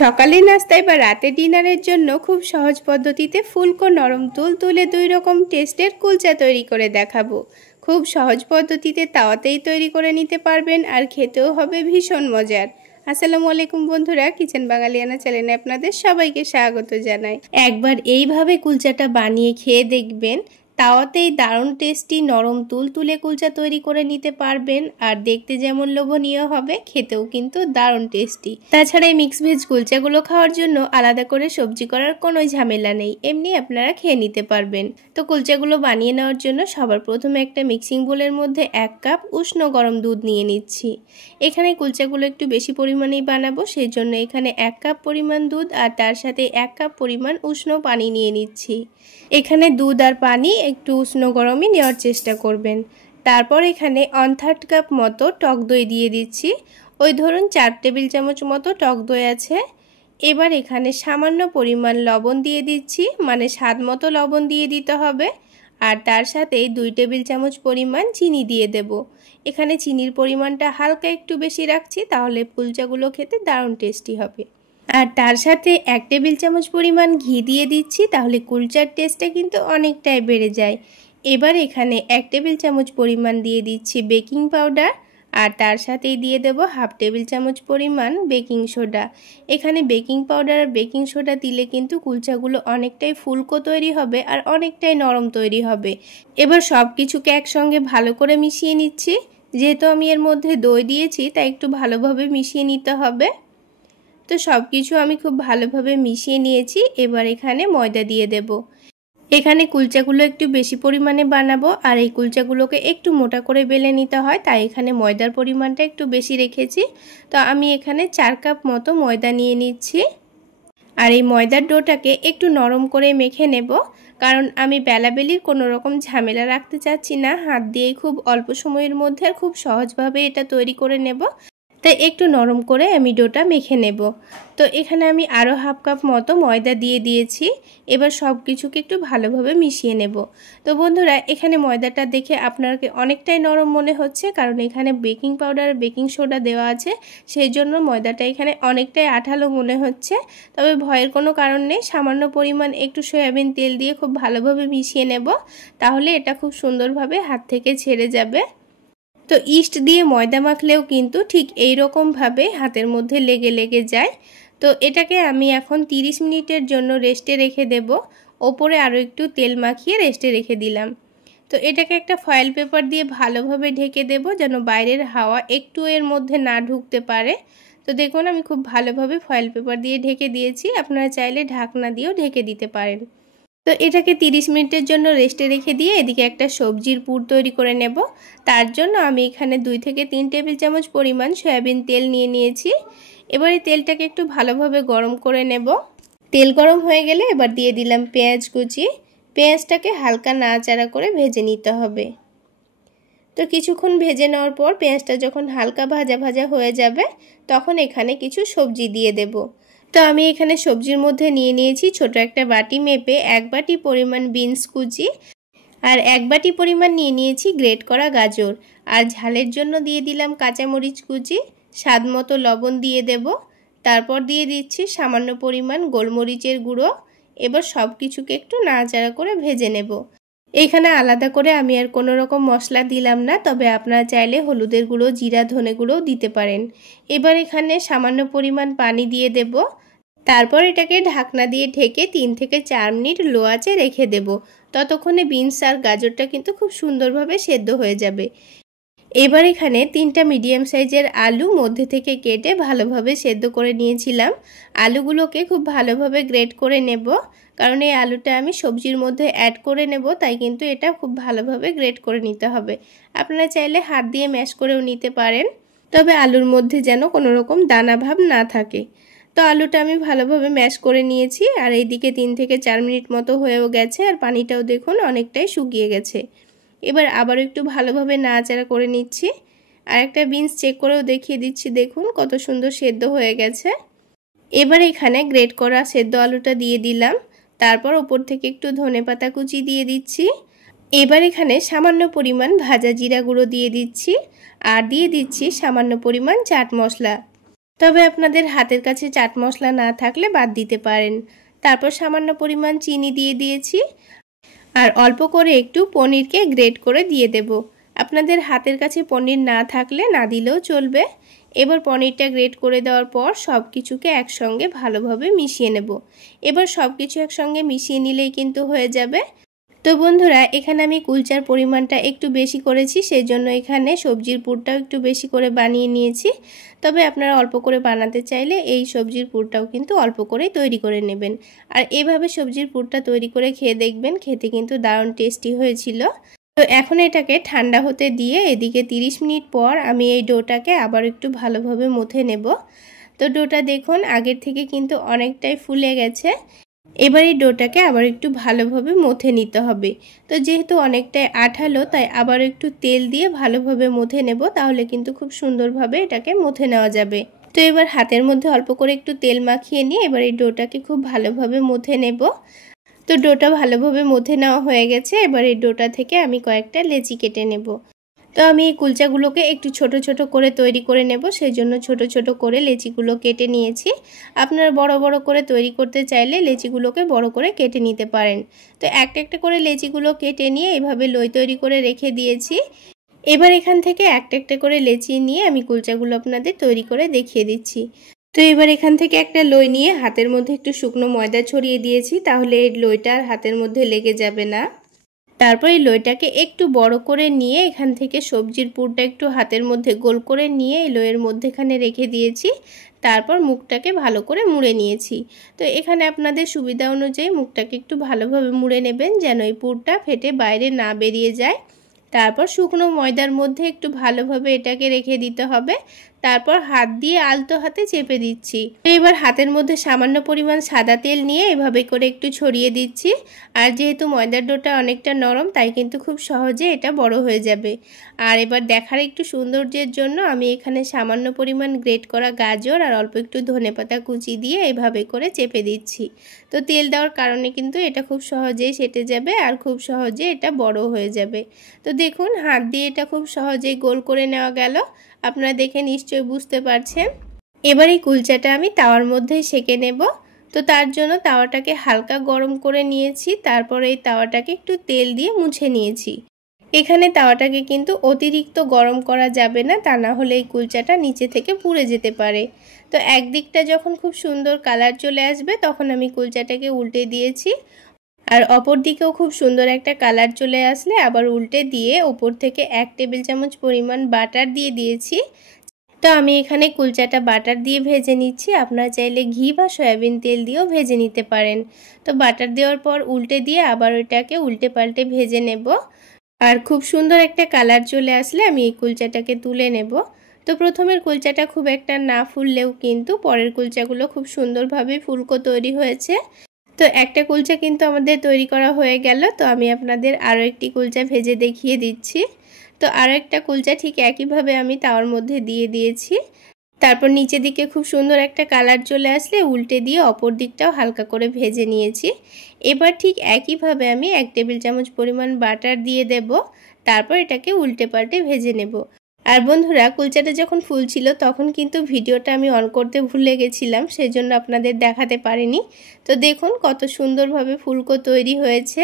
সকালে নাস্তায় বা রাতে ডিনারের জন্য খুব সহজ পদ্ধতিতে ফুলকো নরম তুলতুলে দুই রকম টেস্টের কুলচা তৈরি করে দেখাবো। খুব সহজ পদ্ধতিতে তাওয়াতেই তৈরি করে নিতে পারবেন আর খেতেও হবে ভীষণ মজার। আসসালামু আলাইকুম বন্ধুরা, কিচেন বাঙালিয়ানা চ্যানেলে আপনাদের সবাইকে স্বাগত জানাই। একবার এইভাবে কুলচাটা বানিয়ে খেয়ে দেখবেন, তাওয়াতেই দারুণ টেস্টি নরম তুলতুলে কুলচা তৈরি করে নিতে পারবেন। আর দেখতে যেমন লোভনীয় হবে, খেতেও কিন্তু দারুণ টেস্টি। তাছাড়া এই মিক্স ভেজ কুলচাগুলো খাওয়ার জন্য আলাদা করে সবজি করার কোনো ঝামেলা নেই, এমনি আপনারা খেয়ে নিতে পারবেন। তো কুলচাগুলো বানিয়ে নেওয়ার জন্য সবার প্রথমে একটা মিক্সিং বোলের মধ্যে 1 কাপ উষ্ণ গরম দুধ নিয়ে নিচ্ছি। এখানে কুলচাগুলো একটু বেশি পরিমাণেই বানাবো, সেই জন্য এখানে 1 কাপ পরিমাণ দুধ আর তার সাথে 1 কাপ পরিমাণ উষ্ণ পানি নিয়ে নিচ্ছি। এখানে দুধ আর পানি একটু উষ্ণ গরমই নেওয়ার চেষ্টা করবেন। তারপর এখানে 1/3 কাপ মতো টক দই দিয়ে দিচ্ছি। ওই ধরুন 4 টেবিল চামচ মতো টক দই আছে। এবার এখানে সামান্য পরিমাণ লবণ দিয়ে দিচ্ছি, মানে স্বাদ মতো লবণ দিয়ে দিতে হবে। আর তার সাথে 2 টেবিল চামচ পরিমাণ চিনি দিয়ে দেব। এখানে চিনির পরিমাণটা হালকা একটু বেশি রাখছি, তাহলে কুলচাগুলো খেতে দারুণ টেস্টি হবে। আর তার সাথে 1 টেবিল চামচ পরিমাণ ঘি দিয়ে দিচ্ছি, তাহলে কুলচার টেস্টটা কিন্তু অনেকটাই বেড়ে যায়। এবার এখানে 1 টেবিল চামচ পরিমাণ দিয়ে দিচ্ছি বেকিং পাউডার আর তার সাথেই দিয়ে দেব 1/2 টেবিল চামচ পরিমাণ বেকিং সোডা। এখানে বেকিং পাউডার আর বেকিং সোডা দিলে কিন্তু কুলচাগুলো অনেকটাই ফুলকো তৈরি হবে আর অনেকটাই নরম তৈরি হবে। এবার সব কিছুকে একসঙ্গে ভালো করে মিশিয়ে নিচ্ছি। যেহেতু আমি এর মধ্যে দই দিয়েছি, তাই একটু ভালোভাবে মিশিয়ে নিতে হবে। তো সব কিছু আমি খুব ভালোভাবে মিশিয়ে নিয়েছি। এবার এখানে ময়দা দিয়ে দেব। এখানে কুলচাগুলো একটু বেশি পরিমাণে বানাবো আর এই কুলচাগুলোকে একটু মোটা করে বেলে নিতে হয়, তাই এখানে ময়দার পরিমাণটা একটু বেশি রেখেছি। তো আমি এখানে 4 কাপ মতো ময়দা নিয়ে নিচ্ছি। আর এই ময়দার ডোটাকে একটু নরম করে মেখে নেব, কারণ আমি বেলাবেলির কোনো রকম ঝামেলা রাখতে চাচ্ছি না। হাত দিয়েই খুব অল্প সময়ের মধ্যে আর খুব সহজভাবে এটা তৈরি করে নেব, তাই একটু নরম করে আমি ডোটা মেখে নেব। তো এখানে আমি আরও 1/2 কাপ মতো ময়দা দিয়ে দিয়েছি। এবার সব কিছুকে একটু ভালোভাবে মিশিয়ে নেব। তো বন্ধুরা, এখানে ময়দাটা দেখে আপনাকে অনেকটাই নরম মনে হচ্ছে, কারণ এখানে বেকিং পাউডার আর বেকিং সোডা দেওয়া আছে, সেই জন্য ময়দাটা এখানে অনেকটাই আঠালো মনে হচ্ছে। তবে ভয়ের কোনো কারণ নেই, সামান্য পরিমাণ একটু সয়াবিন তেল দিয়ে খুব ভালোভাবে মিশিয়ে নেব, তাহলে এটা খুব সুন্দরভাবে হাত থেকে ছেড়ে যাবে। তো ইস্ট দিয়ে ময়দা মাখলেও কিন্তু ঠিক এই রকমভাবে হাতের মধ্যে লেগে লেগে যায়। তো এটাকে আমি এখন 30 মিনিটের জন্য রেস্টে রেখে দেব। ওপরে আরও একটু তেল মাখিয়ে রেস্টে রেখে দিলাম। তো এটাকে একটা ফয়েল পেপার দিয়ে ভালোভাবে ঢেকে দেব, যেন বাইরের হাওয়া একটু এর মধ্যে না ঢুকতে পারে। তো দেখুন, আমি খুব ভালোভাবে ফয়েল পেপার দিয়ে ঢেকে দিয়েছি। আপনারা চাইলে ঢাকনা দিয়েও ঢেকে দিতে পারেন। তো এটাকে 30 মিনিটের জন্য রেস্টে রেখে দিয়ে এদিকে একটা সবজির পুর তৈরি করে নেব। তার জন্য আমি এখানে 2 থেকে 3 টেবিল চামচ পরিমাণ সয়াবিন তেল নিয়ে নিয়েছি। এবার এই তেলটাকে একটু ভালোভাবে গরম করে নেব। তেল গরম হয়ে গেলে এবার দিয়ে দিলাম পেঁয়াজ কুচি। পেঁয়াজটাকে হালকা নাড়াচাড়া করে ভেজে নিতে হবে। তো কিছুক্ষণ ভেজে নেওয়ার পর পেঁয়াজটা যখন হালকা ভাজা ভাজা হয়ে যাবে, তখন এখানে কিছু সবজি দিয়ে দেব। তো আমি এখানে সবজির মধ্যে নিয়ে নিয়েছি ছোট একটা বাটি মেপে 1 বাটি পরিমাণ বিনস কুচি আর 1 বাটি পরিমাণ নিয়ে নিয়েছি গ্রেট করা গাজর। আর ঝালের জন্য দিয়ে দিলাম কাঁচামরিচ কুচি, স্বাদ মতো লবণ দিয়ে দেব। তারপর দিয়ে দিচ্ছি সামান্য পরিমাণ গোলমরিচের গুঁড়ো। এবার সব কিছুকে একটু নাড়াচাড়া করে ভেজে নেব। এইখানে আলাদা করে আমি আর কোনো রকম মশলা দিলাম না, তবে আপনারা চাইলে হলুদের গুঁড়ো, জিরা, ধনে গুঁড়োও দিতে পারেন। এবার এখানে সামান্য পরিমাণ পানি দিয়ে দেব। তারপর এটাকে ঢাকনা দিয়ে ঢেকে 3 থেকে 4 মিনিট লো আঁচে রেখে দেব। ততক্ষণে বিনস আর গাজরটা কিন্তু খুব সুন্দরভাবে সেদ্ধ হয়ে যাবে। এবার এখানে 3টা মিডিয়াম সাইজের আলু মধ্যে থেকে কেটে ভালোভাবে সেদ্ধ করে নিয়েছিলাম। আলুগুলোকে খুব ভালোভাবে গ্রেট করে নেব, কারণ এই আলুটা আমি সবজির মধ্যে অ্যাড করে নেব, তাই কিন্তু এটা খুব ভালোভাবে গ্রেট করে নিতে হবে। আপনারা চাইলে হাত দিয়ে ম্যাশ করেও নিতে পারেন, তবে আলুর মধ্যে যেন কোনো রকম দানা ভাব না থাকে। তো আলুটা আমি ভালোভাবে ম্যাশ করে নিয়েছি। আর এইদিকে 3 থেকে 4 মিনিট মতো হয়েও গেছে, আর পানিটাও দেখুন অনেকটাই শুকিয়ে গেছে। এবার আবারও একটু ভালোভাবে নাড়াচাড়া করে নিচ্ছি। আর একটা বিনস চেক করেও দেখিয়ে দিচ্ছি, দেখুন কত সুন্দর সেদ্ধ হয়ে গেছে। এবার এখানে গ্রেট করা সেদ্ধ আলুটা দিয়ে দিলাম। তারপর ওপর থেকে একটু ধনেপাতা কুচি দিয়ে দিচ্ছি। এবার এখানে সামান্য পরিমাণ ভাজা জিরা গুঁড়ো দিয়ে দিচ্ছি আর দিয়ে দিচ্ছি সামান্য পরিমাণ চাট মশলা। তবে আপনাদের হাতের কাছে চাট মশলা না থাকলে বাদ দিতে পারেন। তারপর সামান্য পরিমাণ চিনি দিয়ে দিয়েছি আর অল্প করে একটু পনিরকে গ্রেট করে দিয়ে দেব। আপনাদের হাতের কাছে পনির না থাকলে না দিলেও চলবে। এবার পনিরটা গ্রেট করে দেওয়ার পর সব কিছুকে একসঙ্গে ভালোভাবে মিশিয়ে নেব। এবার সব কিছু একসঙ্গে মিশিয়ে নিলেই কিন্তু হয়ে যাবে। তো বন্ধুরা, এখানে আমি কুলচার পরিমাণটা একটু বেশি করেছি, সেই জন্য এখানে সবজির পুরটাও একটু বেশি করে বানিয়ে নিয়েছি। তবে আপনারা অল্প করে বানাতে চাইলে এই সবজির পুরটাও কিন্তু অল্প করেই তৈরি করে নেবেন। আর এভাবে সবজির পুরটা তৈরি করে খেয়ে দেখবেন, খেতে কিন্তু দারুণ টেস্টি হয়েছিল। তো এখন এটাকে ঠান্ডা হতে দিয়ে এদিকে 30 মিনিট পর আমি এই ডোটাকে আবার একটু ভালোভাবে মথে নেব। তো ডোটা দেখুন আগের থেকে কিন্তু অনেকটাই ফুলে গেছে। এবার এই ডোটাকে আবার একটু ভালোভাবে মথে নিতে হবে। তো যেহেতু অনেকটাই আঠালো, তাই আবার একটু তেল দিয়ে ভালোভাবে মথে নেব, তাহলে কিন্তু খুব সুন্দরভাবে এটাকে মথে নেওয়া যাবে। তো এবার হাতের মধ্যে অল্প করে একটু তেল মাখিয়ে নিয়ে এবার এই ডোটাকে খুব ভালোভাবে মথে নেব। তো ডোটা ভালোভাবে মথে নেওয়া হয়ে গেছে। এবার এই ডোটা থেকে আমি কয়েকটা লেচি কেটে নেব। তো আমি এই কুলচাগুলোকে একটু ছোট ছোট করে তৈরি করে নেব, সেই জন্য ছোট ছোট করে লেচিগুলো কেটে নিয়েছি। আপনারা বড় বড় করে তৈরি করতে চাইলে লেচিগুলোকে বড় করে কেটে নিতে পারেন। তো একটা একটা করে লেচিগুলো কেটে নিয়ে এভাবে লই তৈরি করে রেখে দিয়েছি। এবার এখান থেকে একটা একটা করে লেচি নিয়ে আমি কুলচাগুলো আপনাদের তৈরি করে দেখিয়ে দিচ্ছি। তো এবার এখান থেকে একটা লই নিয়ে হাতের মধ্যে একটু শুকনো ময়দা ছড়িয়ে দিয়েছি, তাহলে এই লইটা আর হাতের মধ্যে লেগে যাবে না। তারপর এই লইটাকে একটু বড় করে নিয়ে এখান থেকে সবজির পুরটা একটু হাতের মধ্যে গোল করে নিয়ে এই লইয়ের মধ্যেখানে রেখে দিয়েছি। তারপর মুখটাকে ভালো করে মুড়ে নিয়েছি। তো এখানে আপনাদের সুবিধা অনুযায়ী মুখটাকে একটু ভালোভাবে মুড়ে নেবেন, যেন এই পুরটা ফেটে বাইরে না বেরিয়ে যায়। তারপর শুকনো ময়দার মধ্যে একটু ভালোভাবে এটাকে রেখে দিতে হবে। তারপর হাত দিয়ে আলতো হাতে চেপে দিচ্ছি। এবার হাতের মধ্যে সামান্য পরিমাণ সাদা তেল নিয়ে এভাবে করে একটু ছড়িয়ে দিচ্ছি। আর যেহেতু ময়দার ডোটা অনেকটা নরম, তাই কিন্তু খুব সহজে এটা বড় হয়ে যাবে। আর এবার দেখার একটু সৌন্দর্যের জন্য আমি এখানে সামান্য পরিমাণ গ্রেট করা গাজর আর অল্প একটু ধনেপাতা কুচি দিয়ে এভাবে করে চেপে দিচ্ছি। তো তেল দেওয়ার কারণে কিন্তু এটা খুব সহজেই সেটে যাবে আর খুব সহজে এটা বড় হয়ে যাবে। তো দেখুন হাত দিয়ে এটা খুব সহজেই গোল করে নেওয়া গেল। আপনারা দেখে নিশ্চয়ই বুঝতে পারছেন। এবার এই কুলচাটা আমি তাওয়ার মধ্যেই সেঁকে নেব। তো তার জন্য তাওয়াটাকে হালকা গরম করে নিয়েছি। তারপর এই তাওয়াটাকে একটু তেল দিয়ে মুছে নিয়েছি। এখানে তাওয়াটাকে কিন্তু অতিরিক্ত গরম করা যাবে না, তা না হলে এই কুলচাটা নিচে থেকে পুড়ে যেতে পারে। তো একদিকটা যখন খুব সুন্দর কালার চলে আসবে তখন আমি কুলচাটাকে উল্টে দিয়েছি। আর অপর দিকেও খুব সুন্দর একটা কালার চলে আসলে আবার উল্টে দিয়ে ওপর থেকে 1 টেবিল চামচ পরিমাণ বাটার দিয়ে দিয়েছি। তো আমি এখানে কুলচাটা বাটার দিয়ে ভেজে নিচ্ছি। আপনারা চাইলে ঘি বা সয়াবিন তেল দিয়েও ভেজে নিতে পারেন। তো বাটার দেওয়ার পর উল্টে দিয়ে আবার ওইটাকে উল্টে পাল্টে ভেজে নেব। আর খুব সুন্দর একটা কালার চলে আসলে আমি এই কুলচাটাকে তুলে নেব। তো প্রথমের কুলচাটা খুব একটা না ফুললেও কিন্তু পরের কুলচাগুলো খুব সুন্দরভাবে ফুলকো তৈরি হয়েছে। তো একটা কুলচা কিন্তু আমাদের তৈরি করা হয়ে গেল। তো আমি আপনাদের আরও একটি কুলচা ভেজে দেখিয়ে দিচ্ছি। তো আরও একটা কুলচা ঠিক একইভাবে আমি তাওয়ার মধ্যে দিয়ে দিয়েছি। তারপর নিচের দিকে খুব সুন্দর একটা কালার চলে আসলে উল্টে দিয়ে অপর দিকটাও হালকা করে ভেজে নিয়েছি। এবার ঠিক একইভাবে আমি 1 টেবিল চামচ পরিমাণ বাটার দিয়ে দেব। তারপর এটাকে উল্টে পাল্টে ভেজে নেব। আর বন্ধুরা, কুলচাটা যখন ফুলছিল তখন কিন্তু ভিডিওটা আমি অন করতে ভুলে গেছিলাম, সেই জন্য আপনাদের দেখাতে পারিনি। তো দেখুন কত সুন্দরভাবে ফুলকো তৈরি হয়েছে।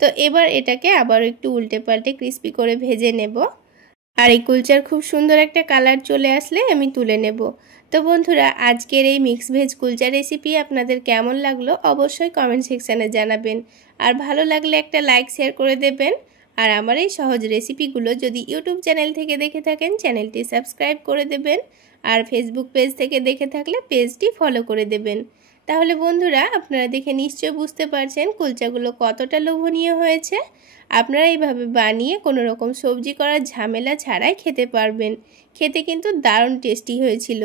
তো এবার এটাকে আবার একটু উল্টে পাল্টে ক্রিস্পি করে ভেজে নেব। আর এই কুলচার খুব সুন্দর একটা কালার চলে আসলে আমি তুলে নেব। তো বন্ধুরা, আজকের এই মিক্স ভেজ কুলচা রেসিপি আপনাদের কেমন লাগলো অবশ্যই কমেন্ট সেকশানে জানাবেন। আর ভালো লাগলে একটা লাইক শেয়ার করে দেবেন। আর আমার এই সহজ রেসিপিগুলো যদি ইউটিউব চ্যানেল থেকে দেখে থাকেন চ্যানেলটি সাবস্ক্রাইব করে দেবেন। আর ফেসবুক পেজ থেকে দেখে থাকলে পেজটি ফলো করে দেবেন। তাহলে বন্ধুরা, আপনারা দেখে নিশ্চয় বুঝতে পারছেন কুলচাগুলো কতটা লোভনীয় হয়েছে। আপনারা এইভাবে বানিয়ে কোনো রকম সবজি করার ঝামেলা ছাড়াই খেতে পারবেন। খেতে কিন্তু দারুণ টেস্টি হয়েছিল।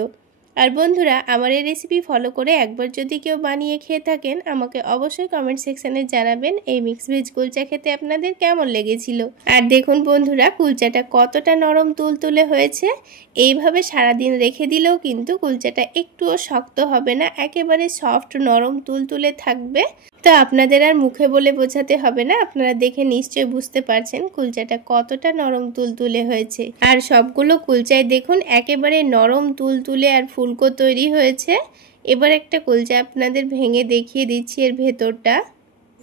আর বন্ধুরা, আমার এই রেসিপি ফলো করে একবার যদি কেউ বানিয়ে খেয়ে থাকেন আমাকে অবশ্যই কমেন্ট সেকশানে জানাবেন এই মিক্স ভেজ কুলচা খেতে আপনাদের কেমন লেগেছিল। আর দেখুন বন্ধুরা, কুলচাটা কতটা নরম তুলতুলে হয়েছে। এইভাবে সারাদিন রেখে দিলেও কিন্তু কুলচাটা একটুও শক্ত হবে না, একেবারে সফট নরম তুলতুলে থাকবে। তো আপনাদের আর মুখে বলে বোঝাতে হবে না, আপনারা দেখে নিশ্চয়ই বুঝতে পারছেন কুলচাটা কতটা নরম তুলতুলে হয়েছে। আর সবগুলো কুলচাই দেখুন একেবারে নরম তুলতুলে আর ফুলকো তৈরি হয়েছে। এবার একটা কুলচা আপনাদের ভেঙে দেখিয়ে দিচ্ছি এর ভেতরটা।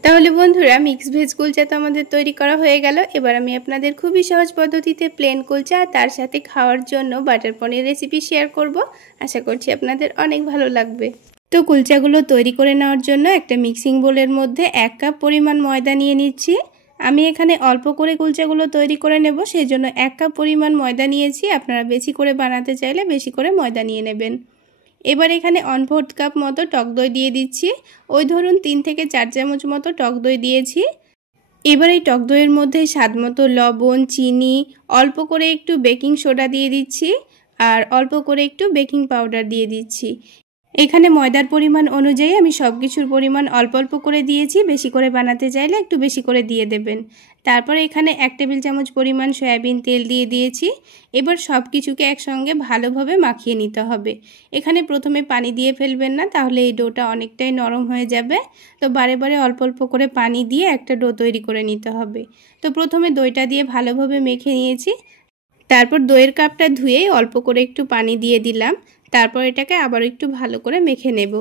তাহলে বন্ধুরা মিক্স ভেজ কুলচা তো আমাদের তৈরি করা হয়ে গেল। এবার আমি আপনাদের খুবই সহজ পদ্ধতিতে প্লেন কুলচা আর তার সাথে খাওয়ার জন্য বাটার পনির রেসিপি শেয়ার করব। আশা করছি আপনাদের অনেক ভালো লাগবে। তো কুলচাগুলো তৈরি করে নেওয়ার জন্য একটা মিক্সিং বোলের মধ্যে 1 কাপ পরিমাণ ময়দা নিয়ে নিচ্ছি। আমি এখানে অল্প করে কুলচাগুলো তৈরি করে নেব, সেই জন্য 1 কাপ পরিমাণ ময়দা নিয়েছি। আপনারা বেশি করে বানাতে চাইলে বেশি করে ময়দা নিয়ে নেবেন। এবার এখানে 1/4 কাপ মতো টক দই দিয়ে দিচ্ছি। ওই ধরুন 3 থেকে 4 চামচ মতো টক দই দিয়েছি। এবার এই টক দইয়ের মধ্যে স্বাদ মতো লবণ, চিনি, অল্প করে একটু বেকিং সোডা দিয়ে দিচ্ছি আর অল্প করে একটু বেকিং পাউডার দিয়ে দিচ্ছি। এখানে ময়দার পরিমাণ অনুযায়ী আমি সব কিছুর পরিমাণ অল্প অল্প করে দিয়েছি। বেশি করে বানাতে চাইলে একটু বেশি করে দিয়ে দেবেন। তারপর এখানে 1 টেবিল চামচ পরিমাণ সয়াবিন তেল দিয়ে দিয়েছি। এবার সব কিছুকে একসঙ্গে ভালোভাবে মাখিয়ে নিতে হবে। এখানে প্রথমে পানি দিয়ে ফেলবেন না, তাহলে এই ডোটা অনেকটাই নরম হয়ে যাবে। তো বারে বারে অল্প অল্প করে পানি দিয়ে একটা ডো তৈরি করে নিতে হবে। তো প্রথমে দইটা দিয়ে ভালোভাবে মেখে নিয়েছি। তারপর দইয়ের কাপটা ধুয়েই অল্প করে একটু পানি দিয়ে দিলাম। তারপর এটাকে আবার একটু ভালো করে মেখে নেব।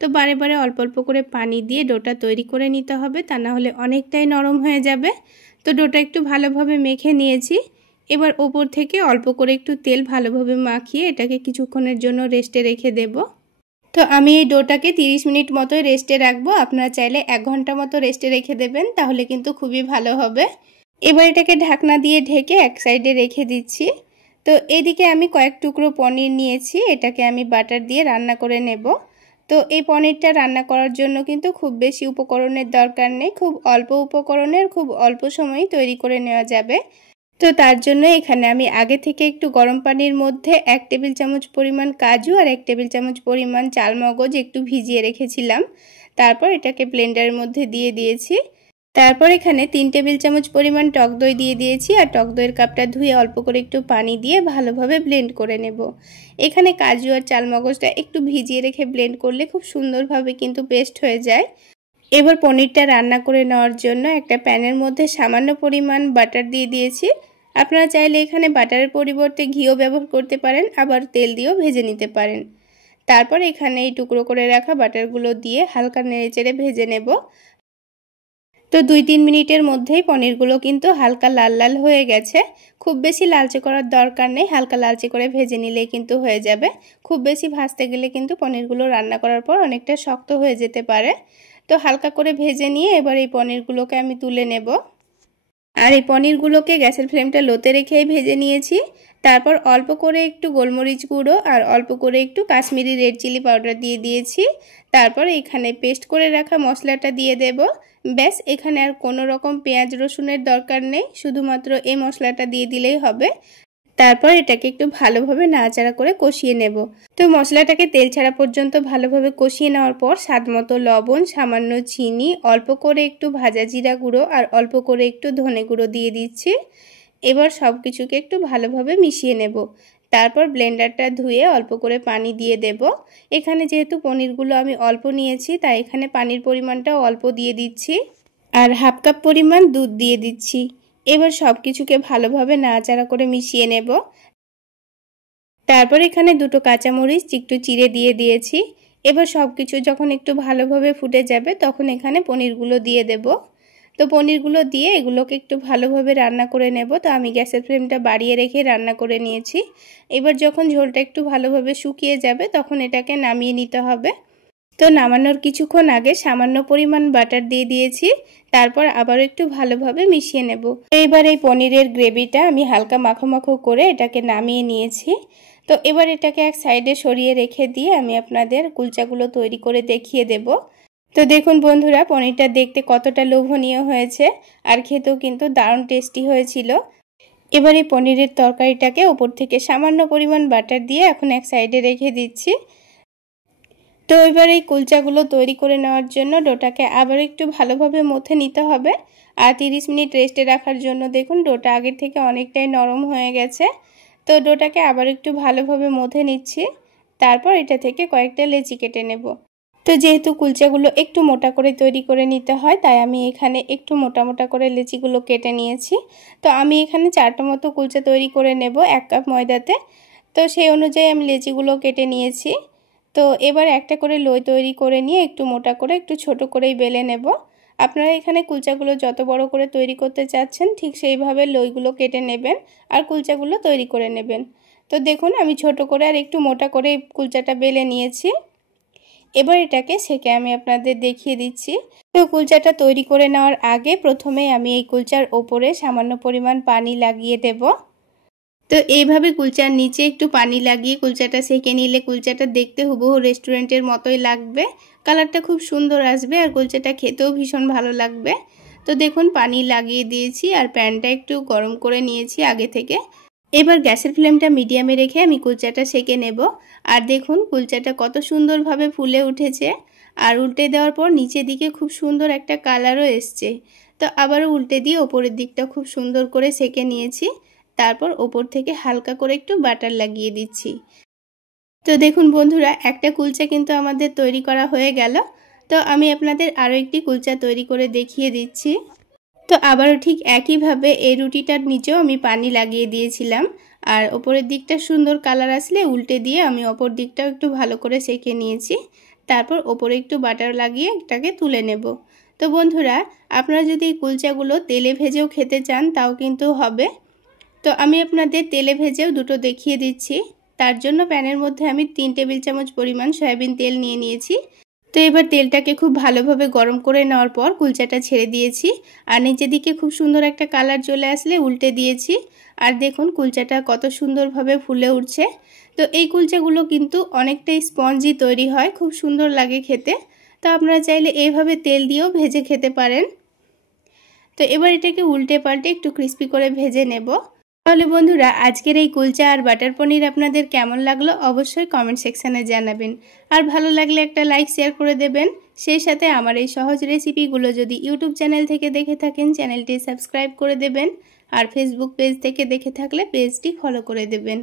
তো বারে বারে অল্প অল্প করে পানি দিয়ে ডোটা তৈরি করে নিতে হবে, তা না হলে অনেকটাই নরম হয়ে যাবে। তো ডোটা একটু ভালোভাবে মেখে নিয়েছি। এবার ওপর থেকে অল্প করে একটু তেল ভালোভাবে মাখিয়ে এটাকে কিছুক্ষণের জন্য রেস্টে রেখে দেব। তো আমি এই ডোটাকে 30 মিনিট মতোই রেস্টে রাখবো। আপনারা চাইলে 1 ঘন্টা মতো রেস্টে রেখে দেবেন, তাহলে কিন্তু খুবই ভালো হবে। এবার এটাকে ঢাকনা দিয়ে ঢেকে এক সাইডে রেখে দিচ্ছি। তো এদিকে আমি কয়েক টুকরো পনির নিয়েছি, এটাকে আমি বাটার দিয়ে রান্না করে নেব। তো এই পনিরটা রান্না করার জন্য কিন্তু খুব বেশি উপকরণের দরকার নেই, খুব অল্প উপকরণের খুব অল্প সময়ে তৈরি করে নেওয়া যাবে। তো তার জন্য এখানে আমি আগে থেকে একটু গরম পানির মধ্যে 1 টেবিল চামচ পরিমাণ কাজু আর 1 টেবিল চামচ পরিমাণ চালমগজ একটু ভিজিয়ে রেখেছিলাম। তারপর এটাকে ব্লেন্ডারের মধ্যে দিয়ে দিয়েছি। তারপর এখানে 3 টেবিল চামচ পরিমাণ টক দই দিয়ে দিয়েছি আর টক দইয়ের কাপটা ধুয়ে অল্প করে একটু পানি দিয়ে ভালোভাবে ব্লেন্ড করে নেব। এখানে কাজু আর চালমগজটা একটু ভিজিয়ে রেখে ব্লেন্ড করলে খুব সুন্দরভাবে কিন্তু পেস্ট হয়ে যায়। এবার পনিরটা রান্না করে নেওয়ার জন্য একটা প্যানের মধ্যে সামান্য পরিমাণ বাটার দিয়ে দিয়েছি। আপনারা চাইলে এখানে বাটারের পরিবর্তে ঘিও ব্যবহার করতে পারেন, আবার তেল দিয়েও ভেজে নিতে পারেন। তারপর এখানে এই টুকরো করে রাখা বাটারগুলো দিয়ে হালকা নেড়েচেড়ে ভেজে নেব। তো 2-3 মিনিটের মধ্যেই পনিরগুলো কিন্তু হালকা লাল লাল হয়ে গেছে। খুব বেশি লালচে করার দরকার নেই, হালকা লালচে করে ভেজে নিলেই কিন্তু হয়ে যাবে। খুব বেশি ভাজতে গেলে কিন্তু পনিরগুলো রান্না করার পর অনেকটা শক্ত হয়ে যেতে পারে। তো হালকা করে ভেজে নিয়ে এবার এই পনিরগুলোকে আমি তুলে নেব। আর এই পনিরগুলোকে গ্যাসের ফ্লেমটা লোতে রেখেই ভেজে নিয়েছি। তারপর অল্প করে একটু গোলমরিচ গুঁড়ো আর অল্প করে একটু কাশ্মীরি রেড চিলি পাউডার দিয়ে দিয়েছি। তারপর এখানে পেস্ট করে রাখা মশলাটা দিয়ে দেব। ব্যাস, এখানে আর কোনো রকম পেঁয়াজ রসুনের দরকার নেই, শুধুমাত্র এই মশলাটা দিয়ে দিলেই হবে। তারপর এটাকে একটু ভালোভাবে নাড়াচাড়া করে কষিয়ে নেব। তো মশলাটাকে তেল ছাড়া পর্যন্ত ভালোভাবে কষিয়ে নেওয়ার পর স্বাদমতো লবণ, সামান্য চিনি, অল্প করে একটু ভাজা জিরা গুঁড়ো আর অল্প করে একটু ধনে গুঁড়ো দিয়ে দিচ্ছি। এবার সব কিছুকে একটু ভালোভাবে মিশিয়ে নেব। তারপর ব্লেন্ডারটা ধুয়ে অল্প করে পানি দিয়ে দেব। এখানে যেহেতু পনিরগুলো আমি অল্প নিয়েছি, তাই এখানে পানির পরিমাণটাও অল্প দিয়ে দিচ্ছি আর 1/2 কাপ পরিমাণ দুধ দিয়ে দিচ্ছি। এবার সব কিছুকে ভালোভাবে নাড়াচাড়া করে মিশিয়ে নেব। তারপর এখানে 2টো কাঁচামরিচ একটু চিড়ে দিয়ে দিয়েছি। এবার সব কিছু যখন একটু ভালোভাবে ফুটে যাবে তখন এখানে পনিরগুলো দিয়ে দেব। তো পনিরগুলো দিয়ে এগুলোকে একটু ভালোভাবে রান্না করে নেব। তো আমি গ্যাসের ফ্লেমটা বাড়িয়ে রেখে রান্না করে নিয়েছি। এবার যখন ঝোলটা একটু ভালোভাবে শুকিয়ে যাবে তখন এটাকে নামিয়ে নিতে হবে। তো নামানোর কিছুক্ষণ আগে সামান্য পরিমাণ বাটার দিয়ে দিয়েছি। তারপর আবার একটু ভালোভাবে মিশিয়ে নেব। এইবার এই পনিরের গ্রেভিটা আমি হালকা মাখো মাখো করে এটাকে নামিয়ে নিয়েছি। তো এবার এটাকে এক সাইডে সরিয়ে রেখে দিয়ে আমি আপনাদের কুলচাগুলো তৈরি করে দেখিয়ে দেব। তো দেখুন বন্ধুরা, পনিরটা দেখতে কতটা লোভনীয় হয়েছে আর খেতেও কিন্তু দারুণ টেস্টি হয়েছিল। এবার এই পনিরের তরকারিটাকে উপর থেকে সামান্য পরিমাণ বাটার দিয়ে এখন এক সাইডে রেখে দিচ্ছি। তো এবার এই কুলচাগুলো তৈরি করে নেওয়ার জন্য ডোটাকে আবার একটু ভালোভাবে মথে নিতে হবে আর 30 মিনিট রেস্টে রাখার জন্য দেখুন ডোটা আগের থেকে অনেকটাই নরম হয়ে গেছে। তো ডোটাকে আবার একটু ভালোভাবে মথে নিচ্ছি। তারপর এটা থেকে কয়েকটা লেচি কেটে নেব। তো যেহেতু কুলচাগুলো একটু মোটা করে তৈরি করে নিতে হয়, তাই আমি এখানে একটু মোটা মোটা করে লেচিগুলো কেটে নিয়েছি। তো আমি এখানে 4টা মতো কুলচা তৈরি করে নেব 1 কাপ ময়দাতে। তো সেই অনুযায়ী আমি লেচিগুলো কেটে নিয়েছি। তো এবার একটা করে লই তৈরি করে নিয়ে একটু মোটা করে একটু ছোট করেই বেলে নেব। আপনারা এখানে কুলচাগুলো যত বড় করে তৈরি করতে চাচ্ছেন ঠিক সেইভাবে লইগুলো কেটে নেবেন আর কুলচাগুলো তৈরি করে নেবেন। তো দেখুন আমি ছোট করে আর একটু মোটা করে কুলচাটা বেলে নিয়েছি। এবার এটাকে সেকে আমি আপনাদের দেখিয়ে দিচ্ছি। তো কুলচাটা তৈরি করে নেওয়ার আগে প্রথমে আমি এই কুলচার ওপরে সামান্য পরিমাণ পানি লাগিয়ে দেব। তো এইভাবে কুলচার নিচে একটু পানি লাগিয়ে কুলচাটা সেকে নিলে কুলচাটা দেখতে হুবহু রেস্টুরেন্টের মতোই লাগবে, কালারটা খুব সুন্দর আসবে আর কুলচাটা খেতেও ভীষণ ভালো লাগবে। তো দেখুন পানি লাগিয়ে দিয়েছি আর প্যানটা একটু গরম করে নিয়েছি আগে থেকে। এবার গ্যাসের ফ্লেমটা মিডিয়ামে রেখে আমি কুলচাটা সেকে নেব। আর দেখুন কুলচাটা কত সুন্দরভাবে ফুলে উঠেছে আর উল্টে দেওয়ার পর নিচের দিকে খুব সুন্দর একটা কালারও এসছে। তো আবারও উল্টে দিয়ে ওপরের দিকটা খুব সুন্দর করে সেকে নিয়েছি। তারপর ওপর থেকে হালকা করে একটু বাটার লাগিয়ে দিচ্ছি। তো দেখুন বন্ধুরা একটা কুলচা কিন্তু আমাদের তৈরি করা হয়ে গেল। তো আমি আপনাদের আরও একটি কুলচা তৈরি করে দেখিয়ে দিচ্ছি। তো আবারও ঠিক একইভাবে এই রুটিটার নিচেও আমি পানি লাগিয়ে দিয়েছিলাম আর ওপরের দিকটা সুন্দর কালার আসলে উল্টে দিয়ে আমি অপর দিকটাও একটু ভালো করে সেঁকে নিয়েছি। তারপর ওপরে একটু বাটার লাগিয়ে এটাকে তুলে নেব। তো বন্ধুরা আপনারা যদি এই কুলচাগুলো তেলে ভেজেও খেতে চান তাও কিন্তু হবে। তো আমি আপনাদের তেলে ভেজেও দুটো দেখিয়ে দিচ্ছি। তার জন্য প্যানের মধ্যে আমি 3 টেবিল চামচ পরিমাণ সয়াবিন তেল নিয়ে নিয়েছি। তো এবার তেলটাকে খুব ভালোভাবে গরম করে নেওয়ার পর কুলচাটা ছেড়ে দিয়েছি আর নিচের দিকে খুব সুন্দর একটা কালার চলে আসলে উল্টে দিয়েছি। আর দেখুন কুলচাটা কত সুন্দরভাবে ফুলে উঠছে। তো এই কুলচাগুলো কিন্তু অনেকটাই স্পঞ্জি তৈরি হয়, খুব সুন্দর লাগে খেতে। তো আপনারা চাইলে এইভাবে তেল দিয়েও ভেজে খেতে পারেন। তো এবার এটাকে উল্টে পাল্টে একটু ক্রিস্পি করে ভেজে নেব। তাহলে বন্ধুরা আজকের এই কুলচা আর বাটার পনির আপনাদের কেমন লাগলো অবশ্যই কমেন্ট সেকশানে জানাবেন। আর ভালো লাগলে একটা লাইক শেয়ার করে দেবেন। সেই সাথে আমার এই সহজ রেসিপিগুলো যদি ইউটিউব চ্যানেল থেকে দেখে থাকেন চ্যানেলটি সাবস্ক্রাইব করে দেবেন আর ফেসবুক পেজ থেকে দেখে থাকলে পেজটি ফলো করে দেবেন।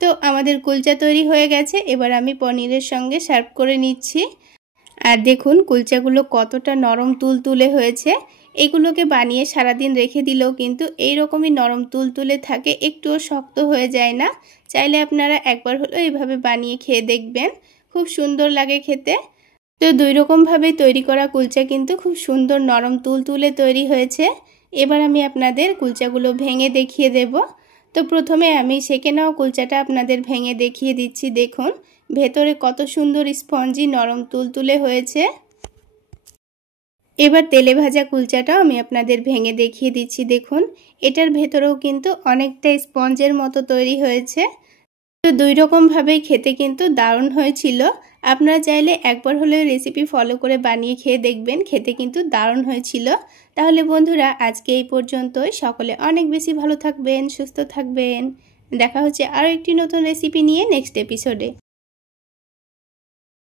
তো আমাদের কুলচা তৈরি হয়ে গেছে, এবার আমি পনিরের সঙ্গে সার্ভ করে নিচ্ছি। আর দেখুন কুলচাগুলো কতটা নরম তুলতুলে হয়েছে। এগুলোকে বানিয়ে সারাদিন রেখে দিলেও কিন্তু এই রকমই নরম তুলতুলে থাকে, একটুও শক্ত হয়ে যায় না। চাইলে আপনারা একবার হলো এইভাবে বানিয়ে খেয়ে দেখবেন, খুব সুন্দর লাগে খেতে। তো দুই রকমভাবে তৈরি করা কুলচা কিন্তু খুব সুন্দর নরম তুলতুলে তৈরি হয়েছে। এবার আমি আপনাদের কুলচাগুলো ভেঙে দেখিয়ে দেব। তো প্রথমে আমি সেকে নেওয়া কুলচাটা আপনাদের ভেঙে দেখিয়ে দিচ্ছি। দেখুন ভেতরে কত সুন্দর স্পঞ্জি নরম তুলতুলে হয়েছে। এবার তেলে ভাজা কুলচাটাও আমি আপনাদের ভেঙে দেখিয়ে দিচ্ছি। দেখুন এটার ভেতরেও কিন্তু অনেকটা স্পঞ্জের মতো তৈরি হয়েছে। তো দুই রকমভাবেই খেতে কিন্তু দারুণ হয়েছিল। আপনারা চাইলে একবার হলেও রেসিপি ফলো করে বানিয়ে খেয়ে দেখবেন, খেতে কিন্তু দারুণ হয়েছিল। তাহলে বন্ধুরা আজকে এই পর্যন্তই। সকলে অনেক বেশি ভালো থাকবেন, সুস্থ থাকবেন। দেখা হচ্ছে আরও একটি নতুন রেসিপি নিয়ে নেক্সট এপিসোডে।